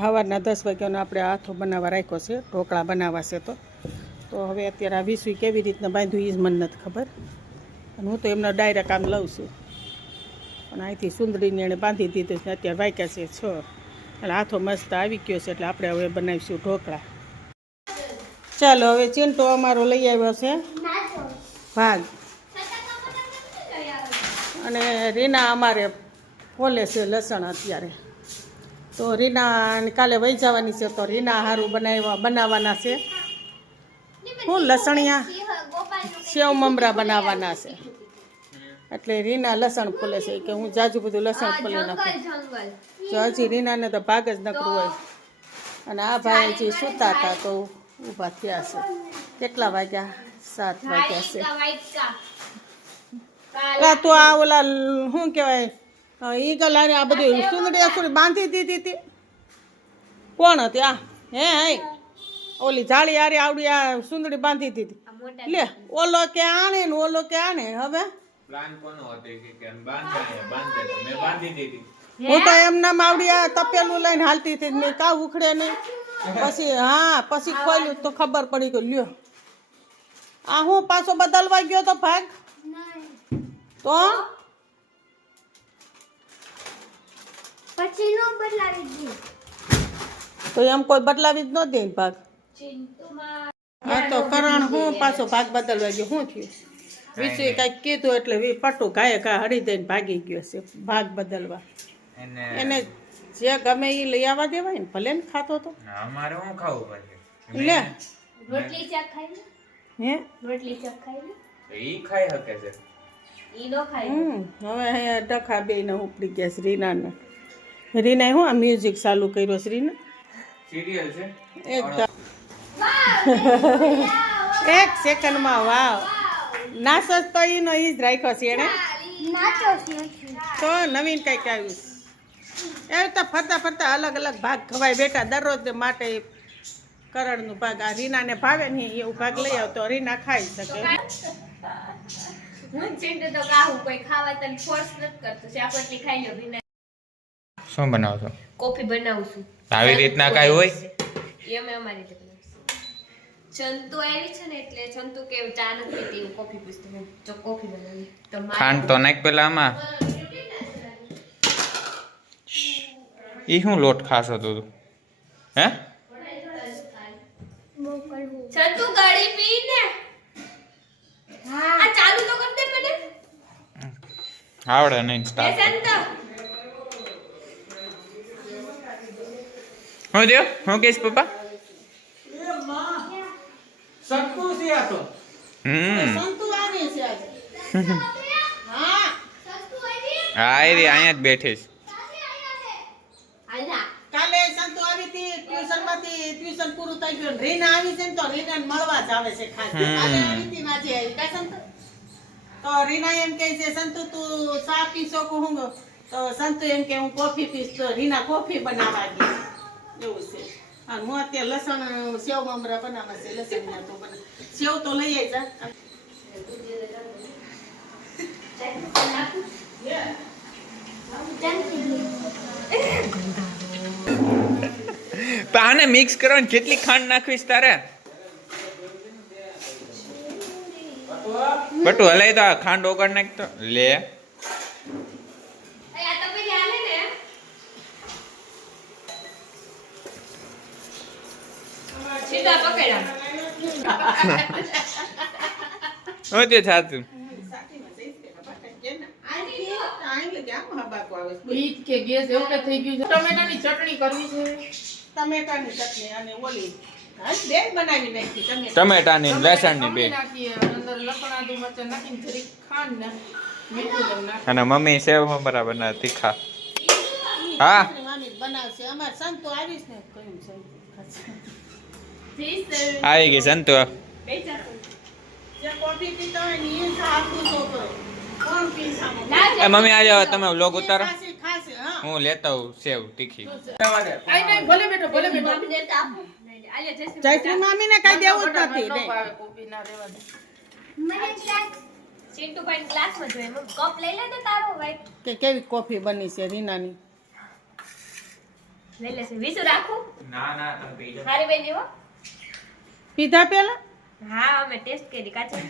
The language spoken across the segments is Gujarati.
સવારના 10 વાગ્યાનો આપણે આથો બનાવવા રાખ્યો છે, ઢોકળા બનાવવા છે. તો હવે અત્યારે આ વિસુઈ કેવી રીતના બાંધ્યું એ જ મને નથી ખબર, અને હું તો એમનો ડાયરેક્ટ આમ લઉં છું. પણ અહીંથી સુંદરીને એણે બાંધી દીધું છે. અત્યારે વાગ્યા છે 6, એટલે આથો મસ્ત આવી ગયો છે. એટલે આપણે હવે બનાવીશું ઢોકળા. ચાલો હવે ચિંટો અમારો લઈ આવ્યો છે ભાગ, અને રીના અમારે ફોલે છે લસણ અત્યારે. તો રીના કાલે વહી જવાની છે, તો રીના હારું બનાવવાના છે. હું લસણિયા સેવ મમરા બનાવવાના છે. એટલે રીના લસણ ફોલે છે કે હું જાજુ બધું લસણ ફોલી નાખું. તો હજી રીનાને તો ભાગ જ નકરું હોય. અને આ ભાઈ હજી સૂતા હતા તો ઊભા થયા છે. કેટલા વાગ્યા? 7 વાગ્યા છે. તો આ ઓલા શું કહેવાય, ઈ ગલાને આ બધી સુંદરી અસુરી બાંધી દીધી હતી. કોણ હતી આ? હે ઓલી જાળી આરી આવડી આ સુંદરી બાંધી દીધી. લે ઓલો કે આણે ને ઓલો કે આણે. હવે પ્લાન કોનો હતો કે બાંધે મેં બાંધી દીધી. હું તો એમના આવડી આ તપેલું લઈને હાલતી હતી, મેં કા ઉખડે નહીં. પછી હા પછી ખોલ્યું તો ખબર પડી ગઈ. લ્યો આ હું પાછો બદલવા ગયો તો ભાગ. તો પછી નો બદલાવી દી. તો એમ કોઈ બદલાવી જ ન દે ભાગ. હા તો કરણ હું પાછો ભાગ બદલવા ગયો. શું થયું? વિશે કાંઈક કીધું એટલે પટ્ટું ઘાયે ઘા હળી દઈને ભાગી ગયો છે ભાગ બદલવા. એને જે ગમે એ લઈ આવવા દેવાય ને, ભલે ને ખાતો તો. અમારે હું ખાવું પછી લે રોટલી શાક ખાઈ લે. હે રોટલી શાક ખાઈ લે. ઈ ખાઈ શકે છે. ઈ નો ખાઈ. હવે અહીંયા ડખા બેને ઉપડી ગયા છે રીનાને. રીનાએ હું આ મ્યુઝિક ચાલુ કર્યો છે. રીના સિરિયલ છે એકદમ એક સેકન્ડમાં. વાવ નાસો તો એનો ઈ જ રાખ્યો છે એને. નાચો છે. તો નવીન કંઈક આવ્યું એ તો ફરતા ફરતા અલગ અલગ ભાગ ખવાય બેટા દરરોજ માટે. કરણનું ભાગ આ રીનાને ભાવે ને એવું ભાગ લઈ આવતો રીના ખાઈ શકે. હું ચિંતા તો કાહું કોઈ ખાવા તને ફોર્સ નથી કરતો. શાકરોટલી ખાઈ લો બિના. શું બનાવો છો? કોફી બનાવું છું. આવી રીતના કાઈ હોય? એ અમે અમારી રીતે બનાવીશું. ચંતુ આવી છે ને એટલે ચંતુ કે ચા નથી પીતી, હું કોફી પીશું. હું જો કોફી બનાવી તો ખાંડ તો નાખ પેલા આમાં. ઈ હું લોટ ખાશો તું? હે ચંતુ ગાડી પી ને. હા આ ચાલુ તો કર દે પેલે. આવડે નહીં એ સ્ટાર્ટ. ચંતુ હું દેવ હું કહીશ પપ્પા? સંતુ છે આ તો. સંતુ આવી છે આજે. હા હા એ રે અહીંયા જ બેઠીશ. કાલે સંતુ આવી હતી ટ્યુશન માંથી. ટ્યુશન પૂરું થઈ ગયું. રીના આવી છે ને તો રીના મળવા જ આવે છે ખાસ. કાલે આવી હતી ને આજે આવી. કા સંતુ? તો રીના એમ કહે છે સંતુ તું ચા પીશો કે હું? તો સંતુ એમ કે હું કોફી પીશ. તો રીના કોફી બનાવવા ગઈ. એવું છે. અને હું અત્યારે લસણ સેવ મમરા બનાવવા છે. લસણ તો બના સેવ તો લઈ આવી જા. આને મિક્સ કરવાની કેટલી ખાંડ નાખવીશ તારે? બટુ હલાય તો આ ખાંડ ઓગળ નાખ તો. લે આ તો પેલી આલે ને. સીધા પકડ્યા. હું તે થાતું. ટમેટાની ચટણી કરવી છે. ટમેટાની ચટણી અને ઓલી બે બનાવી નાખી. ટમેટાની લસણની બે. અને મમ્મી સેવ મમરા બનાવે તીખા. હા બનાવશે. અમાર સંતો આવીશ ને કયું છે આવી ગઈ સંતો. જે કોફી પીતા હોય ને એ આપું છોકરો કોણ પીસામો. એ મમ્મી આ જાવ તમે વ્લોગ ઉતારો. ખાશે હા. હું લેતા હું સેવ તીખી. આઈ નહીં ભલે બેટો ભલે બેટો. જયશ્રી મામી ને કઈ દેવું જ નથી. મને ગ્લાસ ચિંટુભાઈ ગ્લાસમાં જોઈએ. કપ લઈ લે તો તારો ભાઈ. કે કેવી કોફી બની છે રીનાની. લઈ લેશે વિસુ રાખું ના ના તમે પી જાઓ. મારી બેન એવો પીધા પેલા હા અમે ટેસ્ટ કરી કાચી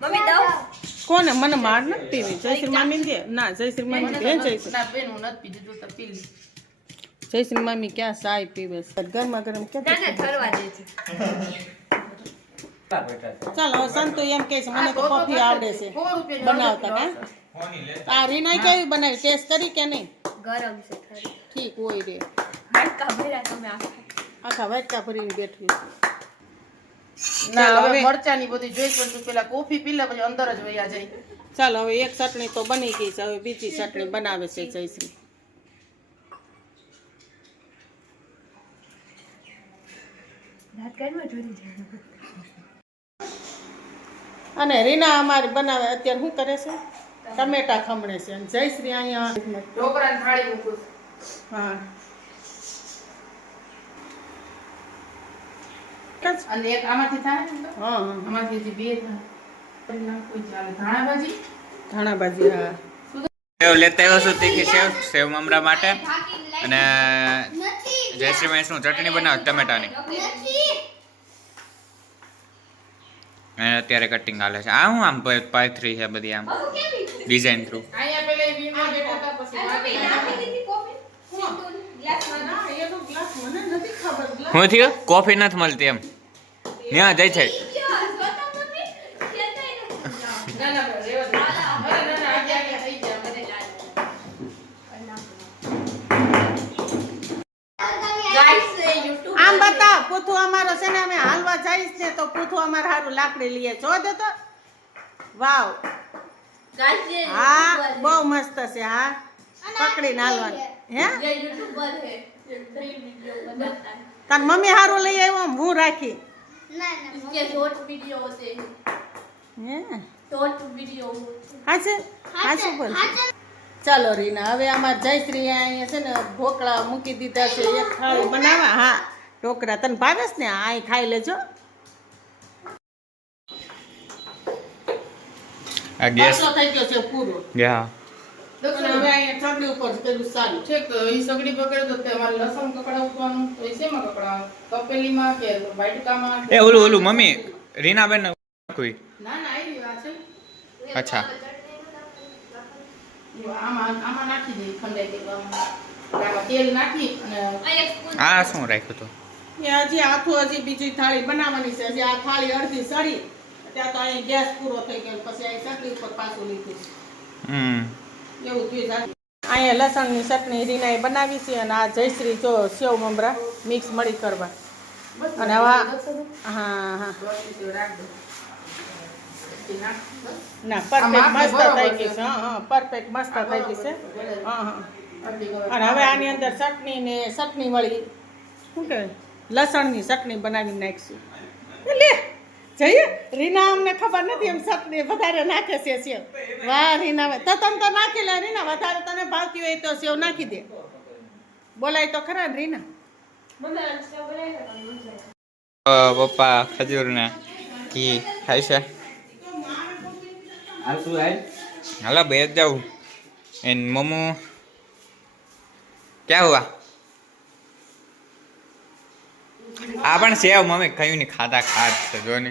મમ્મી દઉં કોને મને માર નથી પીવી જયશ્રી મામી દે ના જયશ્રી મામી દે જયશ્રી ના બેન હું નથી પીધું તો પી લી. જયશ્રી મામી ક્યાં સાય પીવે છે ગરમા ગરમ ના ક્યાં ના ઠરવા દે છે ચાલો હવે સંતુ એમ કહે છે મને તો કોફી આવડે છે બનાવતા કા ફોની લે. આ રીના કેવી બનાવી ટેસ્ટ કરી કે નહીં ગરમ છે ઠરી ઠીક હોય રે હાડકા ભર્યા તમે આખા વાટકા ભરીને બેઠી ના ચાલો હવે હવે મરચાની બધી જોઈ પણ તું પેલા કોફી પી લે પછી અંદર જ વયા જાય. ચાલો હવે એક ચટણી તો બની ગઈ છે હવે બીજી ચટણી બનાવે છે જયશ્રી દાંત કાઢમાં જોડી જાય અને રીના અમારી બનાવે અત્યારે શું કરે છે ટમેટા ખમણે છે અને જયશ્રી અહીંયા ઢોકળાની થાળી મૂકું છું. હા અને એક આમાંથી થાય ને તો? હા હા આમાંથી હજી બે થાય. કરી નાખું ચાલે. ધાણા ભાજી ધાણા ભાજી હા સેવ લેતા આવ્યો છું તીખી સેવ સેવ મમરા માટે અને જયશ્રીમાં શું ચટણી બનાવે ટમેટાની અને અત્યારે કટિંગ હાલે છે આ હું આમ પાયથરી છે બધી આમ ડિઝાઇન થ્રુ અહીંયા પેલા વીમા બેઠા હતા પછી વાગે ના એનો ગ્લાસ મને નથી ખબર ગ્લાસ હું થયું કોફી નથી મળતી એમ ત્યાં જઈ છે ના ના રેવા દે. અરે ના ના આગે થઈ ગયા મને. આમ બતાવ પૂથું અમારો છે ને અમે હાલવા જઈશ ને તો પૂથું અમારે હારું લાકડી લઈએ જો દે તો વાવ હા બહુ મસ્ત છે હા પકડીને હાલવાનું હે તાર મમ્મી હારું લઈ આવ્યો આમ હું રાખી હે હાચે હાચું બોલ ચાલો રીના હવે અમાર જયશ્રી અહીંયા છે ને ઢોકળા મૂકી દીધા છે એક થાળી બનાવવા હા ઢોકળા તને ભાવે છે ને અહીં ખાઈ લેજો આ ગેસ પાછો થઈ ગયો છે પૂરો યા અને હવે અહીંયા ચગડી ઉપર કર્યું સારું ઠીક તો એ સગડી પકડે તો તમારે લસણ કકડાવવાનું તો એ શેમાં કકડાવવાનું? તપેલીમાં કે વાટકામાં કે? એ ઓલું મમ્મી રીનાબેન કોઈ ના ના આવી વાત છે. અચ્છા જો આમાં આમાં નાખી દે ખંડાઈ દે આમાં તેલ નાખી અને આ શું રાખ્યું હતું એ હજી આખું હજી બીજી થાળી બનાવવાની છે હજી આ થાળી અડધી સડી ત્યાં તો અહીંયા ગેસ પૂરો થઈ ગયો પછી અહીં ચટણી ઉપર પાછું લીધું એવું થયું અહીંયા લસણની ચટણી રીનાએ બનાવી છે અને આ જયશ્રી જો સેવ મમરા મિક્સ મળી કરવા અને હવે હા હા ના પરફેક્ટ મસ્ત થઈ ગઈ છે હા હા પરફેક્ટ મસ્ત થઈ ગઈ છે હા હા અને હવે આની અંદર ચટણી ને ચટણી વળી શું કહેવાય લસણની ચટણી બનાવી નાખીશું લે જઈએ રીના અમને ખબર નથી એમ ચટણી વધારે નાખે છે સેવ વાહ રીના તો તમે તો નાખી લે રીના વધારે તને ભાવતી હોય તો સેવ નાખી દે બોલાય તો ખરા ને રીના પપ્પા ખજૂર ને ઘી ખાય છે હાલો બે જ જાઉં એન મમ્મુ ક્યાં હુआ આ પણ સેવ મમ્મી કયું ની ખાતા ખાત છે જો ને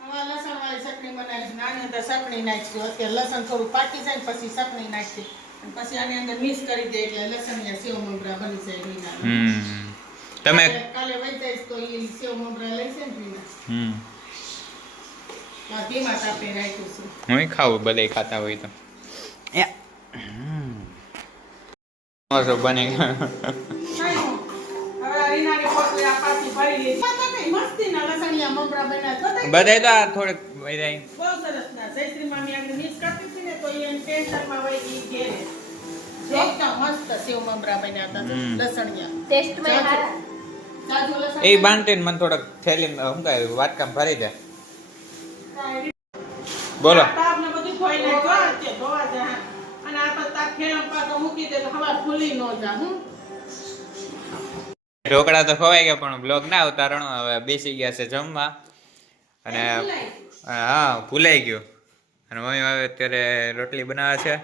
હવે લસણ વાળી ચટણી બનાવીશું આની અંદર ચટણી નાખીશું અત્યારે લસણ થોડું પાકી જાય ને પછી ચટણી નાખીશું અને પછી આની અંદર મિક્સ કરી દે એટલે લસણિયા સેવ મમરા બની જાય રીના તમે કાલે વઈ જઈશ તો એ સેવ મમરા લઈશે ને રીના ધીમા તાપે રાખ્યું છે હું ખાવું બધા ખાતા હોય તો બને હવે રીનાની પોટલી આ પાછી ભરી લીધી મસ્તીના લસણિયા મમરા બનાવ્યા તો બધા તો આ થોડેક બધા બહુ સરસ ના જયશ્રી મામી આગળ મિક્સ કરતી હતી ને તો એ ટેન્શનમાં વહી ગઈ ઘેરે એકદમ મસ્ત સેવ મમરા બન્યા હતા લસણિયા ટેસ્ટમાં સારા સાજુ લસણ એ બાંધીને મને થોડોક થેલી શું કહે વાટકામ ભરી દે બોલો તાપને બધું ધોઈ નાખ્યો તે ધોવા જા અને આ પર તાપ ખેલમ પાછો મૂકી દે તો હવા ખુલી ન જા હું ઢોકળા તો ખવાઈ ગયા પણ બ્લોગ ના ઉતારણો હવે બેસી ગયા છે જમવા અને હા ભૂલાઈ ગયો અને મમ્મી હવે અત્યારે રોટલી બનાવે છે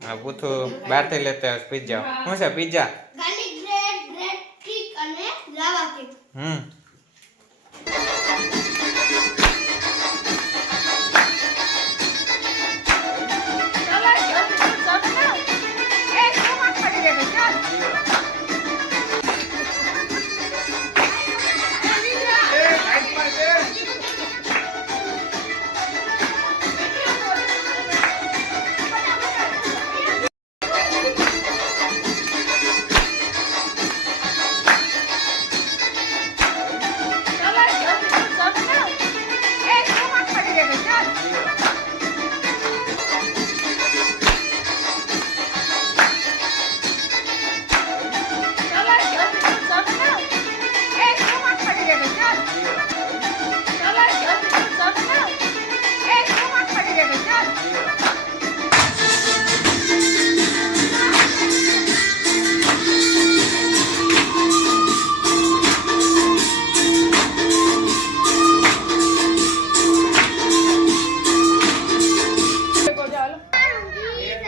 આ પૂથું બહારથી લેતા હોય પિઝા. શું છે pizza? Garlic bread, bread stick અને લાવા કેક.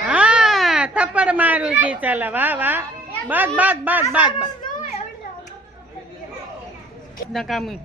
હા થપ્પડ મારું જી ચાલ વાહ વાહ બસ બસ બસ બસ બસ નકામી